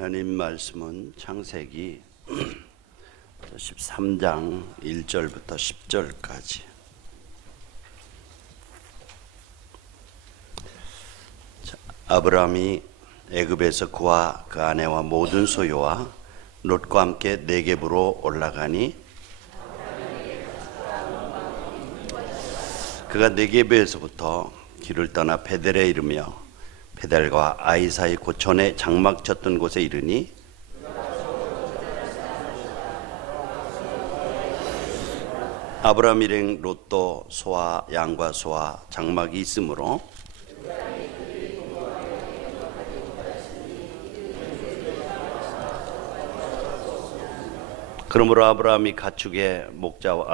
하나님 말씀은 창세기 13장 1절부터 10절까지. 아브라함이 애굽에서 그와 그 아내와 모든 소유와 롯과 함께 네겝으로 올라가니 그가 네겝에서부터 길을 떠나 베델에 이르며 베델과 아이 사이 고촌에 장막 쳤던 곳에 이르니 아브라함 일행 롯도 소와 양과 소와 장막이 있으므로 그러므로 아브라함의 가축의 목자와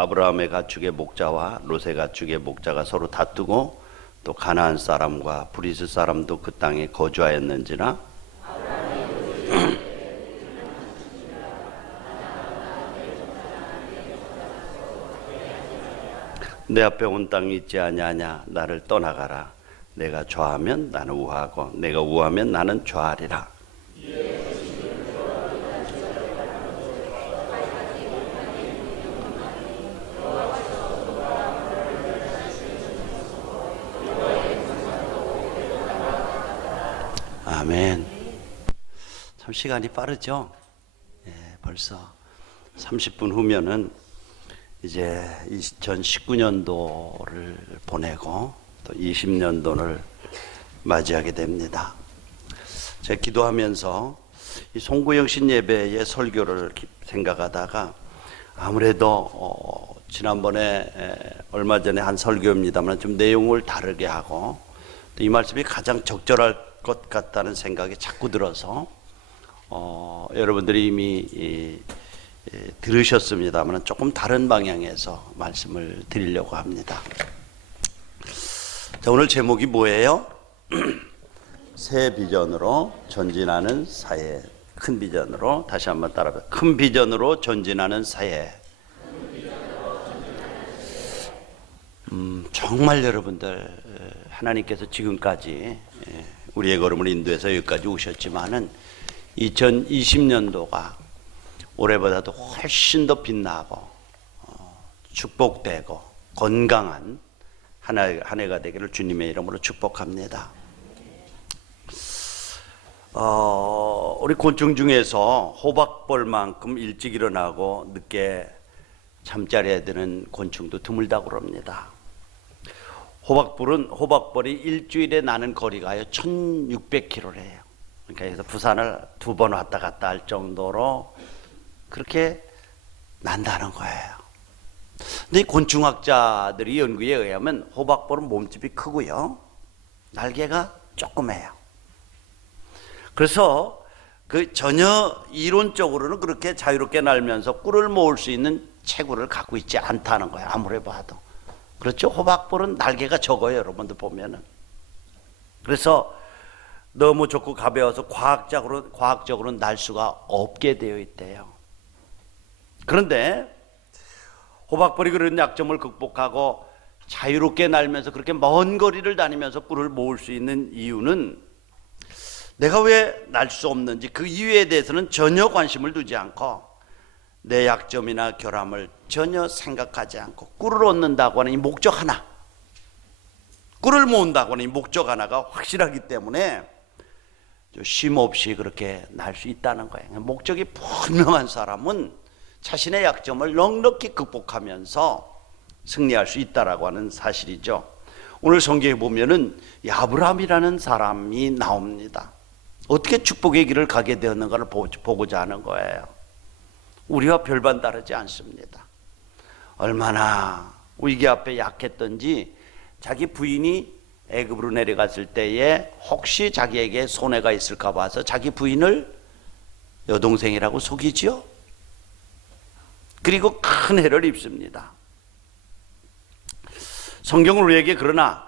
롯의 가축의 목자가 서로 다투고 또 가나안 사람과 브리스 사람도 그 땅에 거주하였는지라 내 앞에 온 땅이 있지 아니하냐. 나를 떠나가라. 내가 좌하면 나는 우하고 내가 우하면 나는 좌하리라. 아멘. 참 시간이 빠르죠? 벌써 30분 후면은 이제 2019년도를 보내고 또 20년도를 맞이하게 됩니다. 제가 기도하면서 이 송구영신 예배의 설교를 생각하다가 아무래도 지난번에 얼마 전에 한 설교입니다만 좀 내용을 다르게 하고 또 이 말씀이 가장 적절할 것 같다는 생각이 자꾸 들어서 여러분들이 이미 들으셨습니다만 조금 다른 방향에서 말씀을 드리려고 합니다. 자, 오늘 제목이 뭐예요? 새 비전으로 전진하는 사회. 큰 비전으로, 다시 한번 따라해요. 큰 비전으로 전진하는 사회. 정말 여러분들 하나님께서 지금까지 우리의 걸음을 인도해서 여기까지 오셨지만은 2020년도가 올해보다도 훨씬 더 빛나고 축복되고 건강한 한 해가 되기를 주님의 이름으로 축복합니다. 우리 곤충 중에서 호박벌만큼 일찍 일어나고 늦게 잠자리에 드는 곤충도 드물다고 그럽니다. 호박벌이 일주일에 나는 거리가요 1600km래요. 그러니까 여기서 부산을 2번 왔다 갔다 할 정도로 그렇게 난다는 거예요. 근데 이 곤충학자들이 연구에 의하면 호박벌은 몸집이 크고요, 날개가 조그매요. 그래서 그 전혀 이론적으로는 그렇게 자유롭게 날면서 꿀을 모을 수 있는 체구를 갖고 있지 않다는 거예요. 아무리 봐도. 그렇죠? 호박벌은 날개가 적어요, 여러분들 보면은. 그래서 너무 좁고 가벼워서 과학적으로는 날 수가 없게 되어 있대요. 그런데 호박벌이 그런 약점을 극복하고 자유롭게 날면서 그렇게 먼 거리를 다니면서 꿀을 모을 수 있는 이유는 내가 왜 날 수 없는지 그 이유에 대해서는 전혀 관심을 두지 않고 내 약점이나 결함을 전혀 생각하지 않고 꿀을 얻는다고 하는 이 목적 하나, 꿀을 모은다고 하는 이 목적 하나가 확실하기 때문에 쉼 없이 그렇게 날 수 있다는 거예요. 목적이 분명한 사람은 자신의 약점을 넉넉히 극복하면서 승리할 수 있다라고 하는 사실이죠. 오늘 성경에 보면은 아브라함이라는 사람이 나옵니다. 어떻게 축복의 길을 가게 되었는가를 보고자 하는 거예요. 우리와 별반 다르지 않습니다. 얼마나 위기 앞에 약했던지 자기 부인이 애굽으로 내려갔을 때에 혹시 자기에게 손해가 있을까 봐서 자기 부인을 여동생이라고 속이지요. 그리고 큰 해를 입습니다. 성경은 우리에게 그러나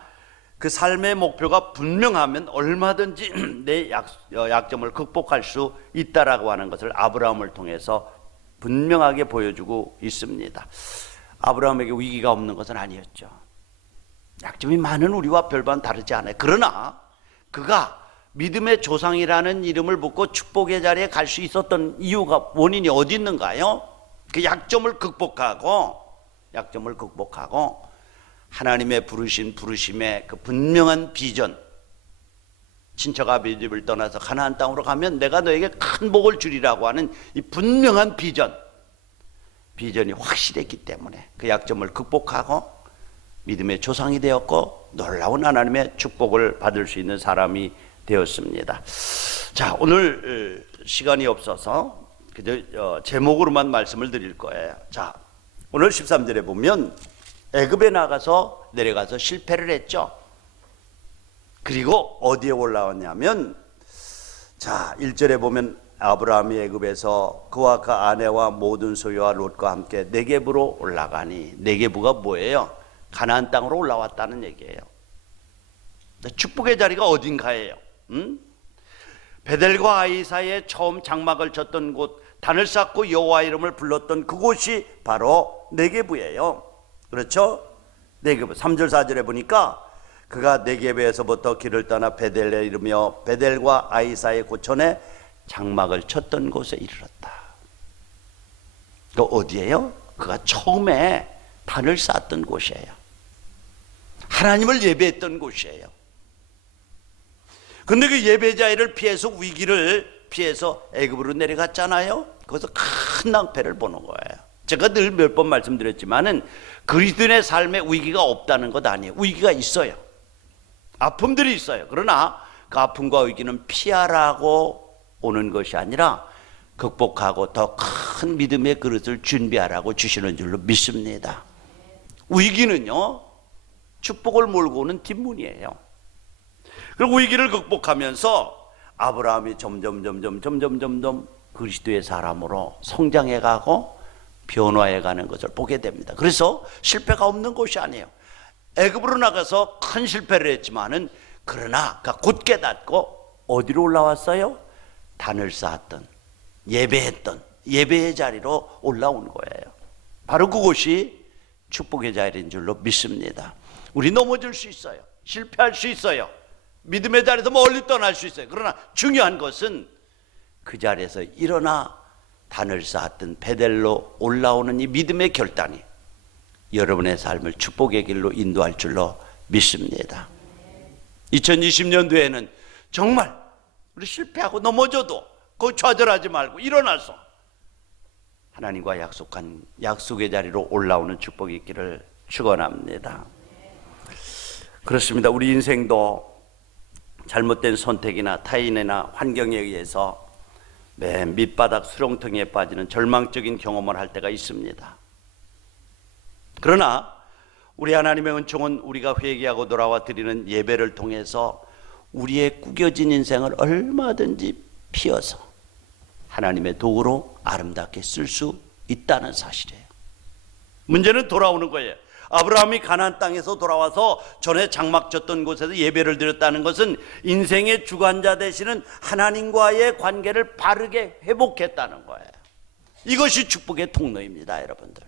그 삶의 목표가 분명하면 얼마든지 내 약점을 극복할 수 있다라고 하는 것을 아브라함을 통해서 분명하게 보여주고 있습니다. 아브라함에게 위기가 없는 것은 아니었죠. 약점이 많은 우리와 별반 다르지 않아요. 그러나 그가 믿음의 조상이라는 이름을 붙고 축복의 자리에 갈 수 있었던 이유가, 원인이 어디 있는가요? 그 약점을 극복하고 하나님의 부르심의 그 분명한 비전, 친척 아비 집을 떠나서 가나안 땅으로 가면 내가 너에게 큰 복을 주리라고 하는 이 분명한 비전이 확실했기 때문에 그 약점을 극복하고 믿음의 조상이 되었고 놀라운 하나님의 축복을 받을 수 있는 사람이 되었습니다. 자, 오늘 시간이 없어서 그저 제목으로만 말씀을 드릴 거예요. 자, 오늘 13절에 보면 애굽에 내려가서 실패를 했죠. 그리고 어디에 올라왔냐면, 자, 1절에 보면 아브라함이 애굽에서 그와 그 아내와 모든 소유와 롯과 함께 네겝으로 올라가니, 네겝가 뭐예요? 가나안 땅으로 올라왔다는 얘기예요. 축복의 자리가 어딘가예요. 베델과 아이 사이에 처음 장막을 쳤던 곳, 단을 쌓고 여호와 이름을 불렀던 그곳이 바로 네겝이에요. 그렇죠? 네겝. 3절 4절에 보니까 그가 네겝에서부터 길을 떠나 베델에 이르며 베델과 아이 사이 고천에 장막을 쳤던 곳에 이르렀다. 그 어디예요? 그가 처음에 단을 쌓았던 곳이에요. 하나님을 예배했던 곳이에요. 근데 그 예배 자리를 피해서, 위기를 피해서 애굽으로 내려갔잖아요. 거기서 큰 낭패를 보는 거예요. 제가 늘 몇 번 말씀드렸지만은 그리스도인의 삶에 위기가 없다는 것 아니에요. 위기가 있어요. 아픔들이 있어요. 그러나 그 아픔과 위기는 피하라고 오는 것이 아니라 극복하고 더 큰 믿음의 그릇을 준비하라고 주시는 줄로 믿습니다. 위기는요, 축복을 몰고 오는 뒷문이에요. 그리고 위기를 극복하면서 아브라함이 점점 그리스도의 사람으로 성장해가고 변화해가는 것을 보게 됩니다. 그래서 실패가 없는 곳이 아니에요. 애굽으로 나가서 큰 실패를 했지만은, 그러나 곧 깨닫고 어디로 올라왔어요? 단을 쌓았던, 예배했던 예배의 자리로 올라온 거예요. 바로 그곳이 축복의 자리인 줄로 믿습니다. 우리 넘어질 수 있어요. 실패할 수 있어요. 믿음의 자리에서 멀리 떠날 수 있어요. 그러나 중요한 것은 그 자리에서 일어나 단을 쌓았던 베델로 올라오는 이 믿음의 결단이 여러분의 삶을 축복의 길로 인도할 줄로 믿습니다. 2020년도에는 정말 우리 실패하고 넘어져도 거기 좌절하지 말고 일어나서 하나님과 약속한 약속의 자리로 올라오는 축복이 있기를 축원합니다. 그렇습니다. 우리 인생도 잘못된 선택이나 타인이나 환경에 의해서 맨 밑바닥 수렁텅이에 빠지는 절망적인 경험을 할 때가 있습니다. 그러나 우리 하나님의 은총은 우리가 회개하고 돌아와 드리는 예배를 통해서 우리의 구겨진 인생을 얼마든지 피워서 하나님의 도구로 아름답게 쓸 수 있다는 사실이에요. 문제는 돌아오는 거예요. 아브라함이 가나안 땅에서 돌아와서 전에 장막 쳤던 곳에서 예배를 드렸다는 것은 인생의 주관자 되시는 하나님과의 관계를 바르게 회복했다는 거예요. 이것이 축복의 통로입니다, 여러분들.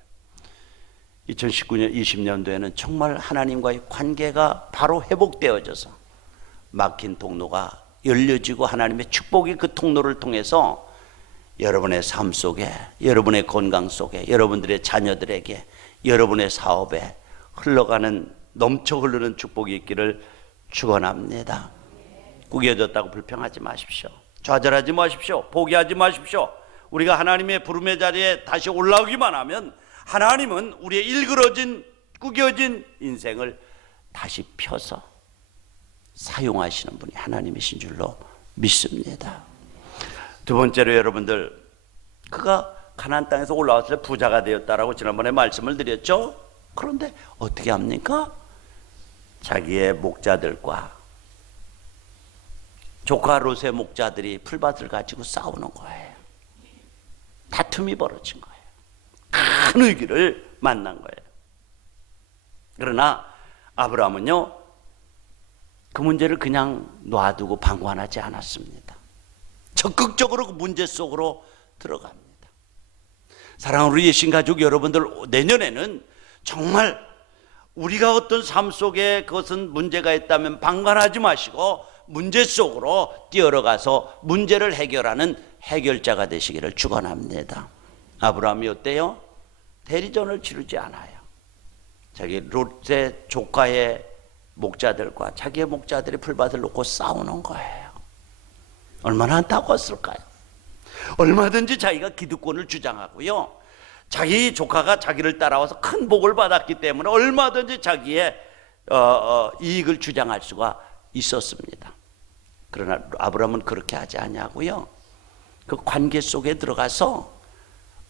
2019년 20년도에는 정말 하나님과의 관계가 바로 회복되어져서 막힌 통로가 열려지고 하나님의 축복이 그 통로를 통해서 여러분의 삶 속에, 여러분의 건강 속에, 여러분들의 자녀들에게, 여러분의 사업에 흘러가는, 넘쳐 흐르는 축복이 있기를 축원합니다. 구겨졌다고 불평하지 마십시오. 좌절하지 마십시오. 포기하지 마십시오. 우리가 하나님의 부름의 자리에 다시 올라오기만 하면 하나님은 우리의 일그러진, 구겨진 인생을 다시 펴서 사용하시는 분이 하나님이신 줄로 믿습니다. 두 번째로 여러분들, 그가 가나안 땅에서 올라왔을 때 부자가 되었다라고 지난번에 말씀을 드렸죠. 그런데 어떻게 합니까? 자기의 목자들과 조카 롯의 목자들이 풀밭을 가지고 싸우는 거예요. 다툼이 벌어진 거예요. 큰 위기를 만난 거예요. 그러나 아브라함은요, 그 문제를 그냥 놔두고 방관하지 않았습니다. 적극적으로 그 문제 속으로 들어갑니다. 사랑하는 우리 예신 가족 여러분들, 내년에는 정말 우리가 어떤 삶 속에 그것은 문제가 있다면 방관하지 마시고 문제 속으로 뛰어가서 문제를 해결하는 해결자가 되시기를 축원합니다. 아브라함이 어때요? 대리전을 치르지 않아요. 자기 롯의 조카의 목자들과 자기의 목자들이 풀밭을 놓고 싸우는 거예요. 얼마나 안타까웠을까요? 얼마든지 자기가 기득권을 주장하고요, 자기 조카가 자기를 따라와서 큰 복을 받았기 때문에 얼마든지 자기의 이익을 주장할 수가 있었습니다. 그러나 아브라함은 그렇게 하지 아니하고요, 그 관계 속에 들어가서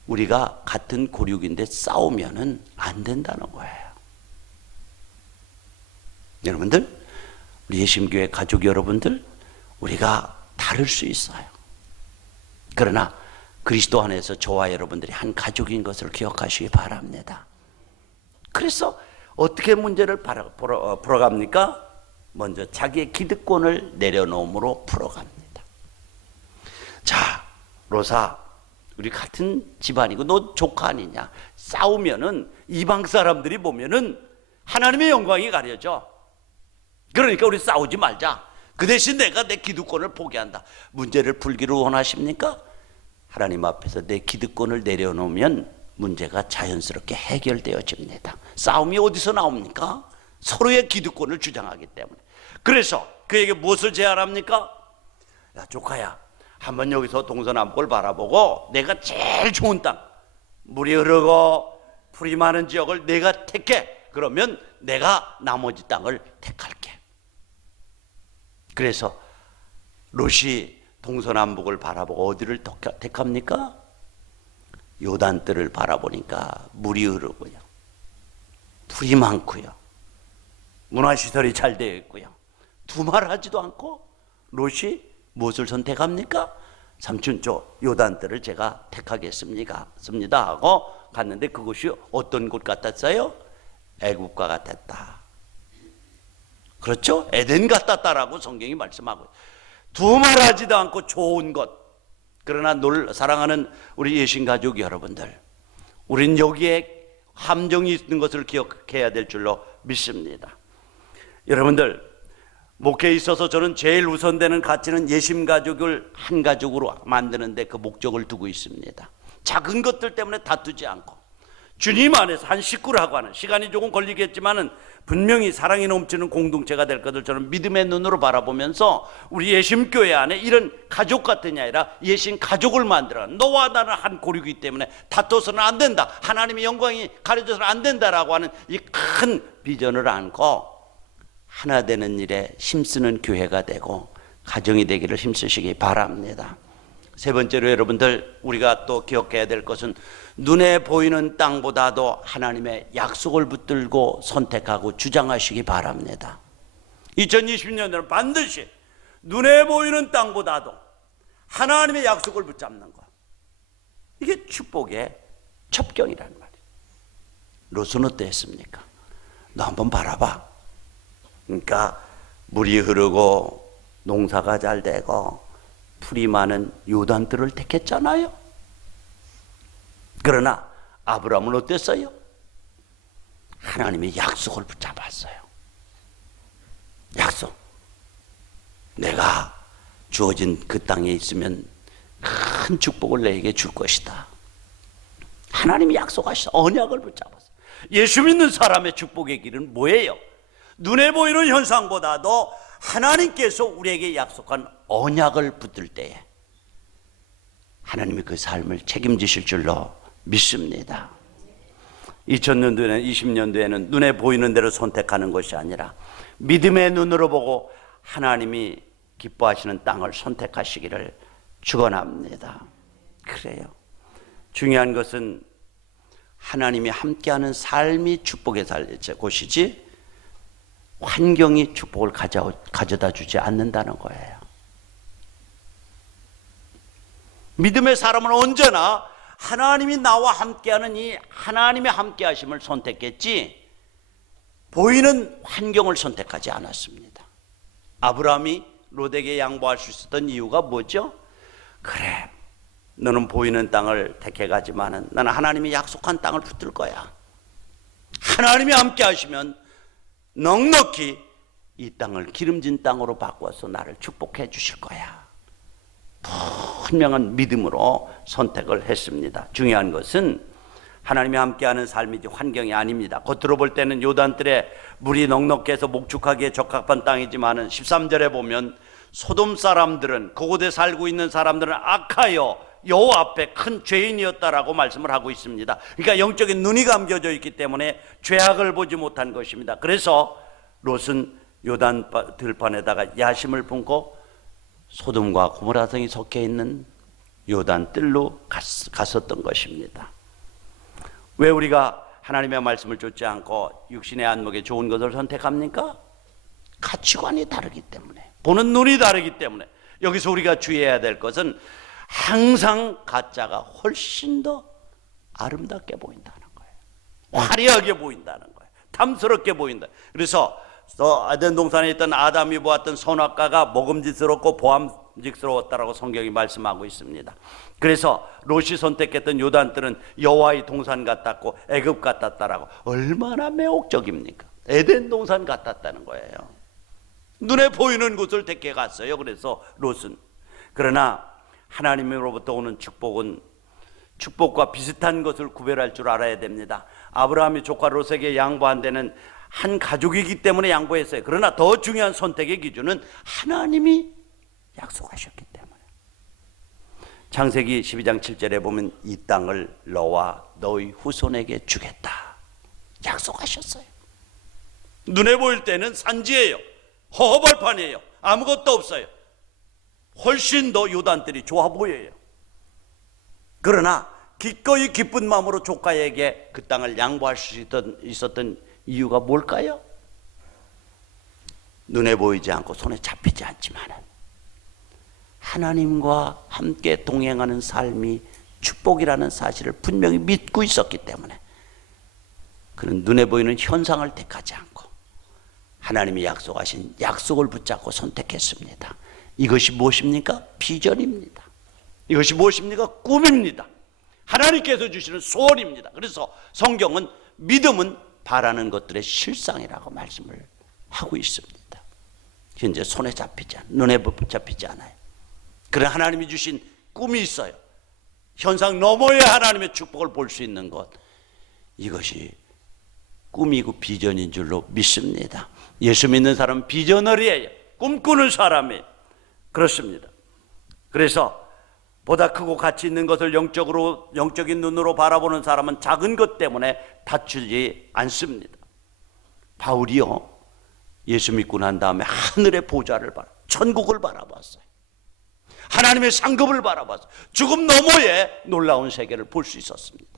우리가 같은 고륙인데 싸우면은 안 된다는 거예요. 여러분들, 우리 예심교회 가족 여러분들, 우리가 다를 수 있어요. 그러나 그리스도 안에서 저와 여러분들이 한 가족인 것을 기억하시기 바랍니다. 그래서 어떻게 문제를 풀어갑니까? 먼저 자기의 기득권을 내려놓음으로 풀어갑니다. 자, 로사, 우리 같은 집안이고 너 조카 아니냐? 싸우면은 이방 사람들이 보면은 하나님의 영광이 가려져. 그러니까 우리 싸우지 말자. 그 대신 내가 내 기득권을 포기한다. 문제를 풀기를 원하십니까? 하나님 앞에서 내 기득권을 내려놓으면 문제가 자연스럽게 해결되어집니다. 싸움이 어디서 나옵니까? 서로의 기득권을 주장하기 때문에. 그래서 그에게 무엇을 제안합니까? 야, 조카야, 한번 여기서 동서남북을 바라보고 내가 제일 좋은 땅, 물이 흐르고 풀이 많은 지역을 내가 택해. 그러면 내가 나머지 땅을 택할게. 그래서 롯이 동서남북을 바라보고 어디를 택합니까? 요단뜰을 바라보니까 물이 흐르고요, 풀이 많고요, 문화시설이 잘 되어 있고요, 두말하지도 않고 롯이 무엇을 선택합니까? 삼촌, 저 요단뜰을 제가 택하겠습니다 하고 갔는데 그곳이 어떤 곳 같았어요? 애국과 같았다. 그렇죠? 에덴 같았다라고 성경이 말씀하고, 두말하지도 않고 좋은 것. 그러나 사랑하는 우리 예신가족 여러분들, 우린 여기에 함정이 있는 것을 기억해야 될 줄로 믿습니다. 여러분들, 목회에 있어서 저는 제일 우선되는 가치는 예심가족을 한 가족으로 만드는 데 그 목적을 두고 있습니다. 작은 것들 때문에 다투지 않고 주님 안에서 한 식구라고 하는, 시간이 조금 걸리겠지만은 분명히 사랑이 넘치는 공동체가 될 것을 저는 믿음의 눈으로 바라보면서 우리 예심교회 안에 이런 가족 같으냐 아니라 예심 가족을 만들어, 너와 나는 한 고리이기 때문에 다퉈서는 안 된다, 하나님의 영광이 가려져서는 안 된다라고 하는 이 큰 비전을 안고 하나 되는 일에 힘쓰는 교회가 되고 가정이 되기를 힘쓰시기 바랍니다. 세 번째로 여러분들, 우리가 또 기억해야 될 것은 눈에 보이는 땅보다도 하나님의 약속을 붙들고 선택하고 주장하시기 바랍니다. 2020년에는 반드시 눈에 보이는 땅보다도 하나님의 약속을 붙잡는 것, 이게 축복의 첩경이라는 말이에요. 롯은 어땠습니까? 너 한번 바라봐. 그러니까 물이 흐르고 농사가 잘 되고 풀이 많은 요단뜰을 택했잖아요. 그러나 아브라함은 어땠어요? 하나님의 약속을 붙잡았어요. 약속. 내가 주어진 그 땅에 있으면 큰 축복을 내게 줄 것이다. 하나님이 약속하셔서 언약을 붙잡았어요. 예수 믿는 사람의 축복의 길은 뭐예요? 눈에 보이는 현상보다도 하나님께서 우리에게 약속한 언약을 붙들 때에 하나님이 그 삶을 책임지실 줄로 믿습니다. 2000년도에는 20년도에는 눈에 보이는 대로 선택하는 것이 아니라 믿음의 눈으로 보고 하나님이 기뻐하시는 땅을 선택하시기를 축원합니다. 그래요. 중요한 것은 하나님이 함께하는 삶이 축복의 곳이지 환경이 축복을 가져다 주지 않는다는 거예요. 믿음의 사람은 언제나 하나님이 나와 함께하는 이 하나님의 함께하심을 선택했지 보이는 환경을 선택하지 않았습니다. 아브라함이 롯에게 양보할 수 있었던 이유가 뭐죠? 그래, 너는 보이는 땅을 택해가지만은 나는 하나님이 약속한 땅을 붙들 거야. 하나님이 함께하시면 넉넉히 이 땅을 기름진 땅으로 바꿔서 나를 축복해 주실 거야. 분명한 믿음으로 선택을 했습니다. 중요한 것은 하나님이 함께하는 삶이지 환경이 아닙니다. 겉으로 볼 때는 요단들의 물이 넉넉해서 목축하기에 적합한 땅이지만은 13절에 보면 소돔 사람들은, 그곳에 살고 있는 사람들은 악하여 여호와 앞에 큰 죄인이었다라고 말씀을 하고 있습니다. 그러니까 영적인 눈이 감겨져 있기 때문에 죄악을 보지 못한 것입니다. 그래서 롯은 요단 들판에다가 야심을 품고 소돔과 고모라 성이 섞여 있는 요단 뜰로 갔었던 것입니다. 왜 우리가 하나님의 말씀을 좇지 않고 육신의 안목에 좋은 것을 선택합니까? 가치관이 다르기 때문에, 보는 눈이 다르기 때문에. 여기서 우리가 주의해야 될 것은 항상 가짜가 훨씬 더 아름답게 보인다는 거예요. 화려하게 보인다는 거예요. 탐스럽게 보인다. 그래서 아덴 동산에 있던 아담이 보았던 선악과가 먹음직스럽고 보암직스러웠다라고 성경이 말씀하고 있습니다. 그래서 롯이 선택했던 요단들은 여호와의 동산 같았고 애굽 같았다라고. 얼마나 매혹적입니까? 에덴 동산 같았다는 거예요. 눈에 보이는 곳을 택해 갔어요. 그래서 롯은. 그러나 하나님으로부터 오는 축복은 축복과 비슷한 것을 구별할 줄 알아야 됩니다. 아브라함이 조카 롯에게 양보한 데는 한 가족이기 때문에 양보했어요. 그러나 더 중요한 선택의 기준은 하나님이 약속하셨기 때문에. 창세기 12장 7절에 보면 이 땅을 너와 너의 후손에게 주겠다 약속하셨어요. 눈에 보일 때는 산지예요. 허허벌판이에요. 아무것도 없어요. 훨씬 더 요단들이 좋아 보여요. 그러나 기꺼이 기쁜 마음으로 조카에게 그 땅을 양보할 수 있었던 이유가 뭘까요? 눈에 보이지 않고 손에 잡히지 않지만은 하나님과 함께 동행하는 삶이 축복이라는 사실을 분명히 믿고 있었기 때문에 그는 눈에 보이는 현상을 택하지 않고 하나님이 약속하신 약속을 붙잡고 선택했습니다. 이것이 무엇입니까? 비전입니다. 이것이 무엇입니까? 꿈입니다. 하나님께서 주시는 소원입니다. 그래서 성경은 믿음은 바라는 것들의 실상이라고 말씀을 하고 있습니다. 현재 손에 잡히지 않아요. 눈에 잡히지 않아요. 그런 하나님이 주신 꿈이 있어요. 현상 너머의 하나님의 축복을 볼 수 있는 것, 이것이 꿈이고 비전인 줄로 믿습니다. 예수 믿는 사람은 비저너리예요. 꿈꾸는 사람이에요. 그렇습니다. 그래서 보다 크고 가치 있는 것을 영적인 눈으로 바라보는 사람은 작은 것 때문에 다투지 않습니다. 바울이요, 예수 믿고 난 다음에 하늘의 보좌를 천국을 바라봤어요. 하나님의 상급을 바라봤어요. 죽음 너머의 놀라운 세계를 볼 수 있었습니다.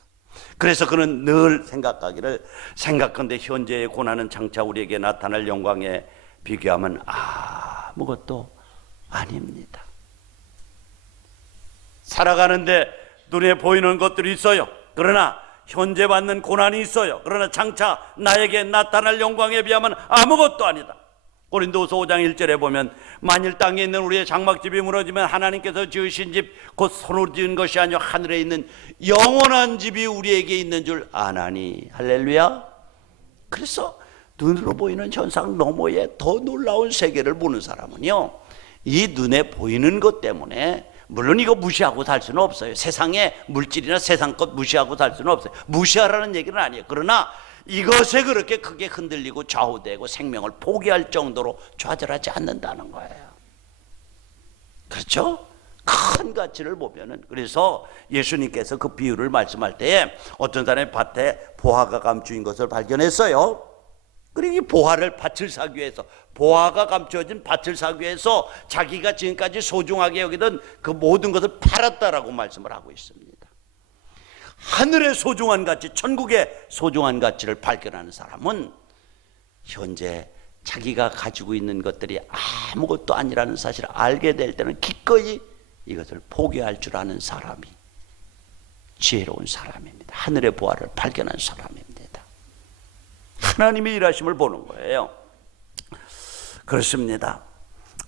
그래서 그는 늘 생각하기를, 생각컨대 현재의 고난은 장차 우리에게 나타날 영광에 비교하면 아무것도 아닙니다. 살아가는데 눈에 보이는 것들이 있어요. 그러나 현재 받는 고난이 있어요. 그러나 장차 나에게 나타날 영광에 비하면 아무것도 아니다. 고린도후서 5장 1절에 보면 만일 땅에 있는 우리의 장막집이 무너지면 하나님께서 지으신 집 곧 손으로 지은 것이 아니요 하늘에 있는 영원한 집이 우리에게 있는 줄 아나니. 할렐루야. 그래서 눈으로 보이는 현상 너머에 더 놀라운 세계를 보는 사람은요, 이 눈에 보이는 것 때문에, 물론 이거 무시하고 살 수는 없어요. 세상의 물질이나 세상 것 무시하고 살 수는 없어요. 무시하라는 얘기는 아니에요. 그러나 이것에 그렇게 크게 흔들리고 좌우되고 생명을 포기할 정도로 좌절하지 않는다는 거예요. 그렇죠? 큰 가치를 보면은. 그래서 예수님께서 그 비유를 말씀할 때에 어떤 사람이 밭에 보화가 감추인 것을 발견했어요. 그리고 이 보화를 밭을 사기 위해서, 보화가 감추어진 밭을 사기 위해서 자기가 지금까지 소중하게 여기던 그 모든 것을 팔았다라고 말씀을 하고 있습니다. 하늘의 소중한 가치, 천국의 소중한 가치를 발견하는 사람은 현재 자기가 가지고 있는 것들이 아무것도 아니라는 사실을 알게 될 때는 기꺼이 이것을 포기할 줄 아는 사람이 지혜로운 사람입니다. 하늘의 보화를 발견한 사람입니다. 하나님의 일하심을 보는 거예요. 그렇습니다.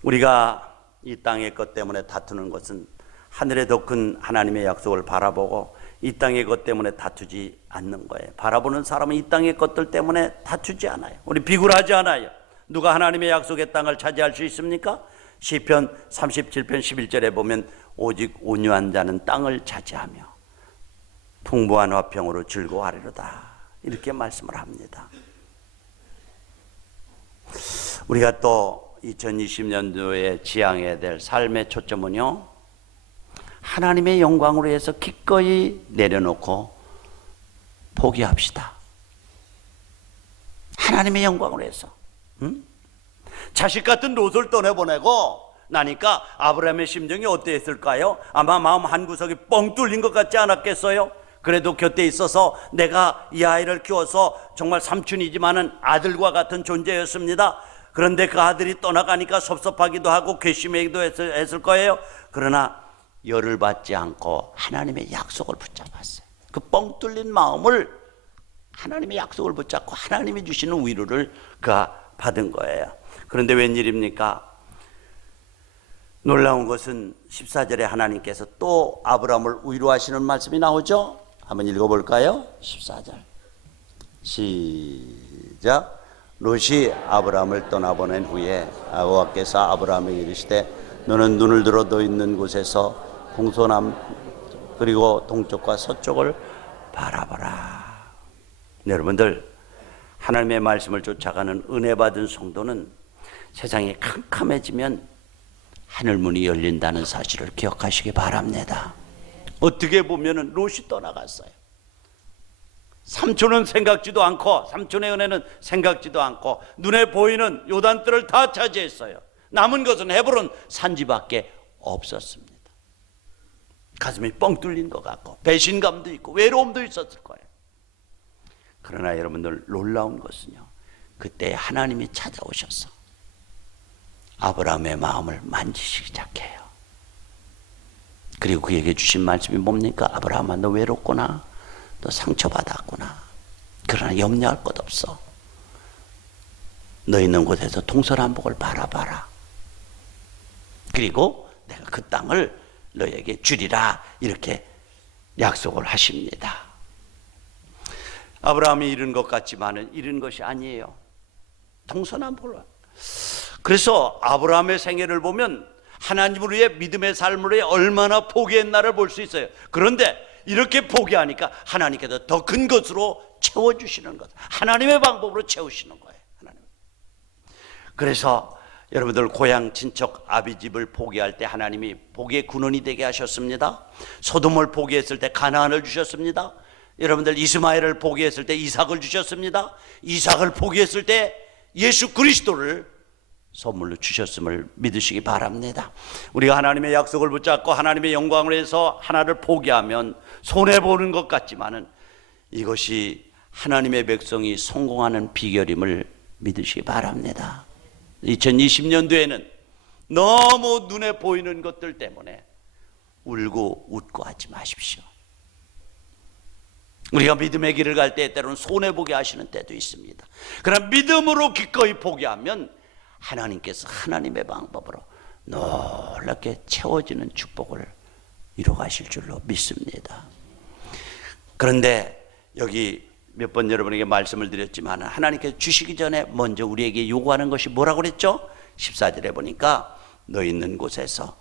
우리가 이 땅의 것 때문에 다투는 것은 하늘의 더 큰 하나님의 약속을 바라보고 이 땅의 것 때문에 다투지 않는 거예요. 바라보는 사람은 이 땅의 것들 때문에 다투지 않아요. 우리 비굴하지 않아요. 누가 하나님의 약속의 땅을 차지할 수 있습니까? 시편 37편 11절에 보면 오직 온유한 자는 땅을 차지하며 풍부한 화평으로 즐거워하리로다, 이렇게 말씀을 합니다. 우리가 또 2020년도에 지향해야 될 삶의 초점은요, 하나님의 영광으로 해서 기꺼이 내려놓고 포기합시다. 하나님의 영광으로 해서. 자식 같은 롯을 떠내보내고 나니까 아브라함의 심정이 어땠을까요? 아마 마음 한구석이 뻥 뚫린 것 같지 않았겠어요? 그래도 곁에 있어서 내가 이 아이를 키워서 정말 삼촌이지만은 아들과 같은 존재였습니다. 그런데 그 아들이 떠나가니까 섭섭하기도 하고 괘씸하기도 했을 거예요. 그러나 열을 받지 않고 하나님의 약속을 붙잡았어요. 그 뻥 뚫린 마음을, 하나님의 약속을 붙잡고 하나님이 주시는 위로를 그가 받은 거예요. 그런데 웬일입니까? 놀라운 것은 14절에 하나님께서 또 아브라함을 위로하시는 말씀이 나오죠. 한번 읽어볼까요? 14절 시작. 롯이 아브라함을 떠나보낸 후에 여호와께서 아브라함에게 이르시되 너는 눈을 들어 너 있는 곳에서 동서남 그리고 동쪽과 서쪽을 바라보라. 여러분들, 하나님의 말씀을 쫓아가는 은혜 받은 성도는 세상이 캄캄해지면 하늘문이 열린다는 사실을 기억하시기 바랍니다. 어떻게 보면은 롯이 떠나갔어요. 삼촌은 생각지도 않고, 삼촌의 은혜는 생각지도 않고, 눈에 보이는 요단들을 다 차지했어요. 남은 것은 헤브론 산지밖에 없었습니다. 가슴이 뻥 뚫린 것 같고 배신감도 있고 외로움도 있었을 거예요. 그러나 여러분들, 놀라운 것은요, 그때 하나님이 찾아오셔서 아브라함의 마음을 만지시기 시작해요. 그리고 그에게 주신 말씀이 뭡니까? 아브라함아, 너 외롭구나, 너 상처받았구나. 그러나 염려할 것 없어. 너 있는 곳에서 동서남북을 바라봐라. 그리고 내가 그 땅을 너에게 주리라, 이렇게 약속을 하십니다. 아브라함이 이룬 것 같지만은 이룬 것이 아니에요. 동서남북을. 그래서 아브라함의 생애를 보면 하나님을 위해 믿음의 삶을 위해 얼마나 포기했나를 볼 수 있어요. 그런데 이렇게 포기하니까 하나님께서 더 큰 것으로 채워주시는 것, 하나님의 방법으로 채우시는 거예요. 하나님. 그래서 여러분들, 고향 친척 아비집을 포기할 때 하나님이 복의 근원이 되게 하셨습니다. 소돔을 포기했을 때 가나안을 주셨습니다. 여러분들, 이스마엘을 포기했을 때 이삭을 주셨습니다. 이삭을 포기했을 때 예수 그리스도를 선물로 주셨음을 믿으시기 바랍니다. 우리가 하나님의 약속을 붙잡고 하나님의 영광을 위해서 하나를 포기하면 손해보는 것 같지만은 이것이 하나님의 백성이 성공하는 비결임을 믿으시기 바랍니다. 2020년도에는 너무 눈에 보이는 것들 때문에 울고 웃고 하지 마십시오. 우리가 믿음의 길을 갈 때 때로는 손해보게 하시는 때도 있습니다. 그러나 믿음으로 기꺼이 포기하면 하나님께서 하나님의 방법으로 놀랍게 채워지는 축복을 이루어가실 줄로 믿습니다. 그런데 여기 몇 번 여러분에게 말씀을 드렸지만 하나님께서 주시기 전에 먼저 우리에게 요구하는 것이 뭐라고 그랬죠? 14절에 보니까 너 있는 곳에서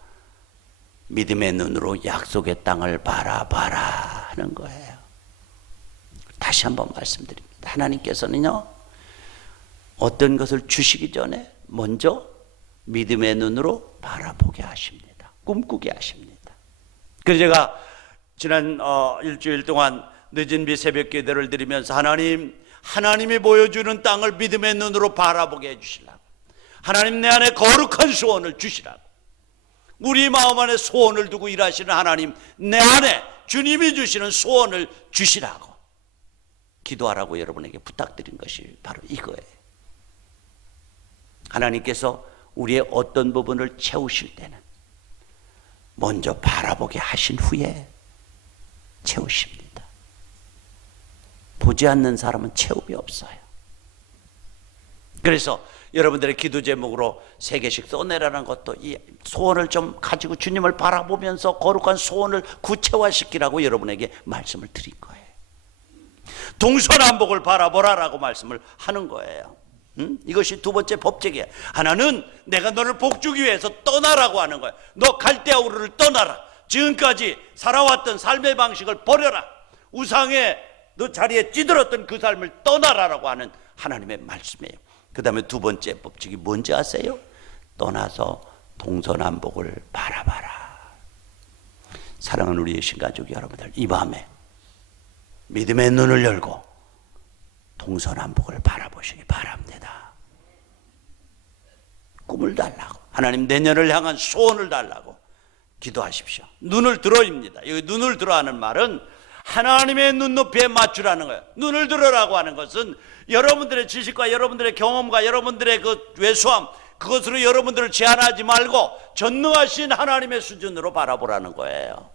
믿음의 눈으로 약속의 땅을 바라봐라 하는 거예요. 다시 한번 말씀드립니다. 하나님께서는요, 어떤 것을 주시기 전에 먼저 믿음의 눈으로 바라보게 하십니다. 꿈꾸게 하십니다. 그래서 제가 지난 일주일 동안 늦은 비 새벽 기도를 드리면서 하나님이 보여주는 땅을 믿음의 눈으로 바라보게 해주시라고, 하나님 내 안에 거룩한 소원을 주시라고, 우리 마음 안에 소원을 두고 일하시는 하나님 내 안에 주님이 주시는 소원을 주시라고 기도하라고 여러분에게 부탁드린 것이 바로 이거예요. 하나님께서 우리의 어떤 부분을 채우실 때는 먼저 바라보게 하신 후에 채우십니다. 보지 않는 사람은 채움이 없어요. 그래서 여러분들의 기도 제목으로 3개씩 써내라는 것도 이 소원을 좀 가지고 주님을 바라보면서 거룩한 소원을 구체화시키라고 여러분에게 말씀을 드린 거예요. 동서남북을 바라보라라고 말씀을 하는 거예요. 이것이 두 번째 법칙이야. 하나는 내가 너를 복주기 위해서 떠나라고 하는 거야. 너 갈대아 우르를 떠나라. 지금까지 살아왔던 삶의 방식을 버려라. 우상의 너 자리에 찌들었던 그 삶을 떠나라라고 하는 하나님의 말씀이에요. 그 다음에 두 번째 법칙이 뭔지 아세요? 떠나서 동서남북을 바라봐라. 사랑하는 우리의 신가족 여러분들, 이 밤에 믿음의 눈을 열고 동서남북을 바라보시기 바랍니다. 꿈을 달라고, 하나님 내년을 향한 소원을 달라고 기도하십시오. 눈을 들어입니다. 여기 눈을 들어 하는 말은 하나님의 눈높이에 맞추라는 거예요. 눈을 들어라고 하는 것은 여러분들의 지식과 여러분들의 경험과 여러분들의 그 외소함, 그것으로 여러분들을 제한하지 말고 전능하신 하나님의 수준으로 바라보라는 거예요.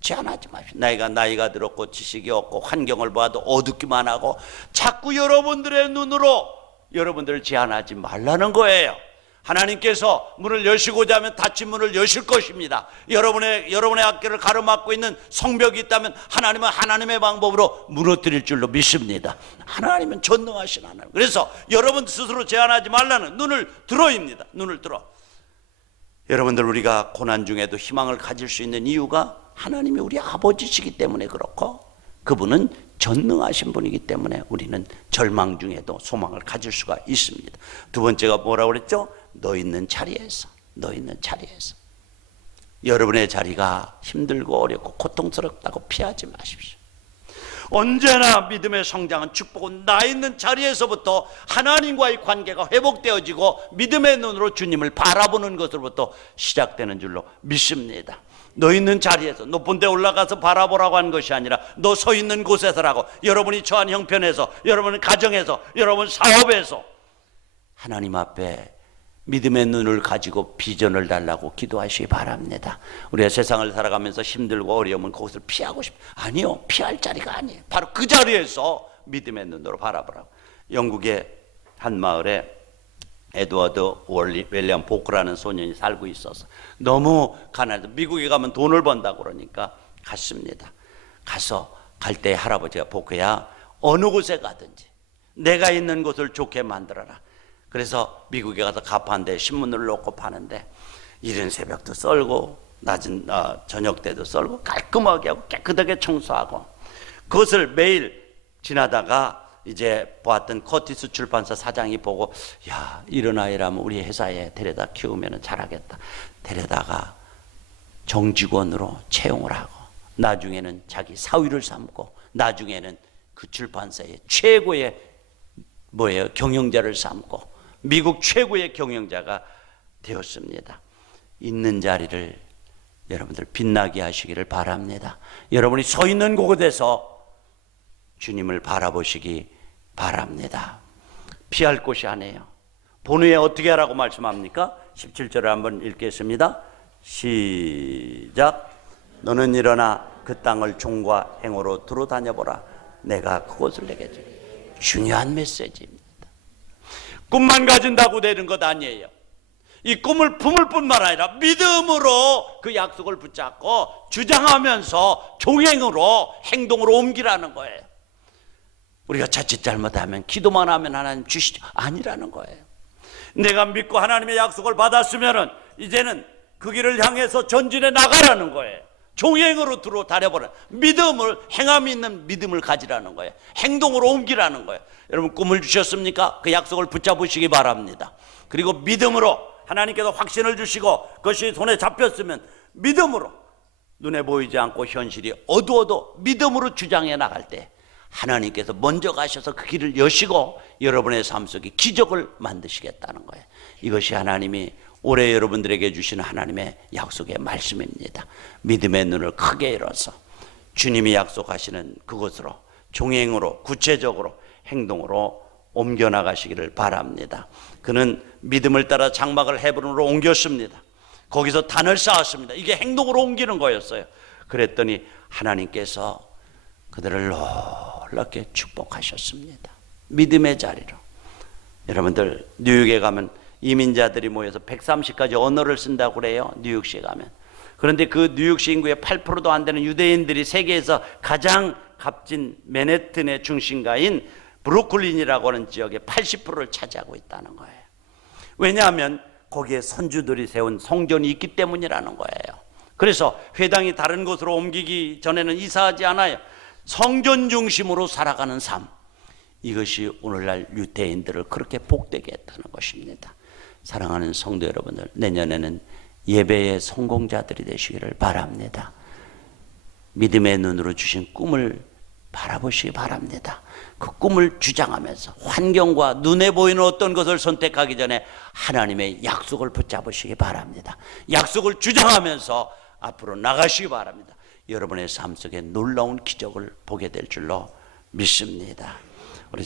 제한하지 마십시오. 나이가 들었고 지식이 없고 환경을 봐도 어둡기만 하고 자꾸 여러분들의 눈으로 여러분들을 제한하지 말라는 거예요. 하나님께서 문을 여시고자 하면 닫힌 문을 여실 것입니다. 여러분의 학교를 가로막고 있는 성벽이 있다면 하나님은 하나님의 방법으로 무너뜨릴 줄로 믿습니다. 하나님은 전능하신 하나님. 그래서 여러분 스스로 제한하지 말라는 눈을 들어입니다. 눈을 들어. 여러분들, 우리가 고난 중에도 희망을 가질 수 있는 이유가 하나님이 우리 아버지시기 때문에 그렇고 그분은 전능하신 분이기 때문에 우리는 절망 중에도 소망을 가질 수가 있습니다. 두 번째가 뭐라고 그랬죠? 너 있는 자리에서, 너 있는 자리에서. 여러분의 자리가 힘들고 어렵고 고통스럽다고 피하지 마십시오. 언제나 믿음의 성장은 축복은 나 있는 자리에서부터 하나님과의 관계가 회복되어지고 믿음의 눈으로 주님을 바라보는 것으로부터 시작되는 줄로 믿습니다. 너 있는 자리에서, 높은 데 올라가서 바라보라고 하는 것이 아니라 너 서 있는 곳에서라고. 여러분이 처한 형편에서, 여러분 가정에서, 여러분 사업에서 하나님 앞에 믿음의 눈을 가지고 비전을 달라고 기도하시기 바랍니다. 우리가 세상을 살아가면서 힘들고 어려우면 그것을 피하고 아니요, 피할 자리가 아니에요. 바로 그 자리에서 믿음의 눈으로 바라보라고. 영국의 한 마을에 에드워드 윌리엄 보크라는 소년이 살고 있어서 너무 가난해서 미국에 가면 돈을 번다고 그러니까 갔습니다. 가서 갈 때 할아버지가 보크야, 어느 곳에 가든지 내가 있는 곳을 좋게 만들어라. 그래서 미국에 가서 가판대에 신문을 놓고 파는데 이른 새벽도 썰고 낮은 저녁 때도 썰고 깔끔하게 하고 깨끗하게 청소하고, 그것을 매일 지나다가 이제 보았던 커티스 출판사 사장이 보고, 야, 이런 아이라면 우리 회사에 데려다 키우면 잘하겠다. 데려다가 정직원으로 채용을 하고 나중에는 자기 사위를 삼고 나중에는 그 출판사의 최고의 경영자를 삼고 미국 최고의 경영자가 되었습니다. 있는 자리를 여러분들 빛나게 하시기를 바랍니다. 여러분이 서 있는 곳에서 주님을 바라보시기 바랍니다. 피할 곳이 아니에요. 본우에 어떻게 하라고 말씀합니까? 17절을 한번 읽겠습니다. 시작. 너는 일어나 그 땅을 종과 행어로 두루 다녀보라. 내가 그곳을 내게 주리. 중요한 메시지입니다. 꿈만 가진다고 되는 것 아니에요. 이 꿈을 품을 뿐만 아니라 믿음으로 그 약속을 붙잡고 주장하면서 종행으로 행동으로 옮기라는 거예요. 우리가 자칫 잘못하면 기도만 하면 하나님 주시죠, 아니라는 거예요. 내가 믿고 하나님의 약속을 받았으면 이제는 그 길을 향해서 전진해 나가라는 거예요. 종행으로 들어 다려보라. 믿음을, 행함이 있는 믿음을 가지라는 거예요. 행동으로 옮기라는 거예요. 여러분, 꿈을 주셨습니까? 그 약속을 붙잡으시기 바랍니다. 그리고 믿음으로 하나님께서 확신을 주시고 그것이 손에 잡혔으면 믿음으로, 눈에 보이지 않고 현실이 어두워도 믿음으로 주장해 나갈 때 하나님께서 먼저 가셔서 그 길을 여시고 여러분의 삶 속에 기적을 만드시겠다는 거예요. 이것이 하나님이 올해 여러분들에게 주시는 하나님의 약속의 말씀입니다. 믿음의 눈을 크게 열어서 주님이 약속하시는 그곳으로 종행으로, 구체적으로, 행동으로 옮겨나가시기를 바랍니다. 그는 믿음을 따라 장막을 헤브론으로 옮겼습니다. 거기서 단을 쌓았습니다. 이게 행동으로 옮기는 거였어요. 그랬더니 하나님께서 그들을 놀랍게 축복하셨습니다. 믿음의 자리로. 여러분들, 뉴욕에 가면 이민자들이 모여서 130가지 언어를 쓴다고 그래요. 뉴욕시에 가면. 그런데 그 뉴욕시 인구의 8%도 안 되는 유대인들이 세계에서 가장 값진 맨해튼의 중심가인 브루클린이라고 하는 지역의 80%를 차지하고 있다는 거예요. 왜냐하면 거기에 선주들이 세운 성전이 있기 때문이라는 거예요. 그래서 회당이 다른 곳으로 옮기기 전에는 이사하지 않아요. 성전 중심으로 살아가는 삶, 이것이 오늘날 유대인들을 그렇게 복되게 했다는 것입니다. 사랑하는 성도 여러분들, 내년에는 예배의 성공자들이 되시기를 바랍니다. 믿음의 눈으로 주신 꿈을 바라보시기 바랍니다. 그 꿈을 주장하면서 환경과 눈에 보이는 어떤 것을 선택하기 전에 하나님의 약속을 붙잡으시기 바랍니다. 약속을 주장하면서 앞으로 나가시기 바랍니다. 여러분의 삶 속에 놀라운 기적을 보게 될 줄로 믿습니다. 우리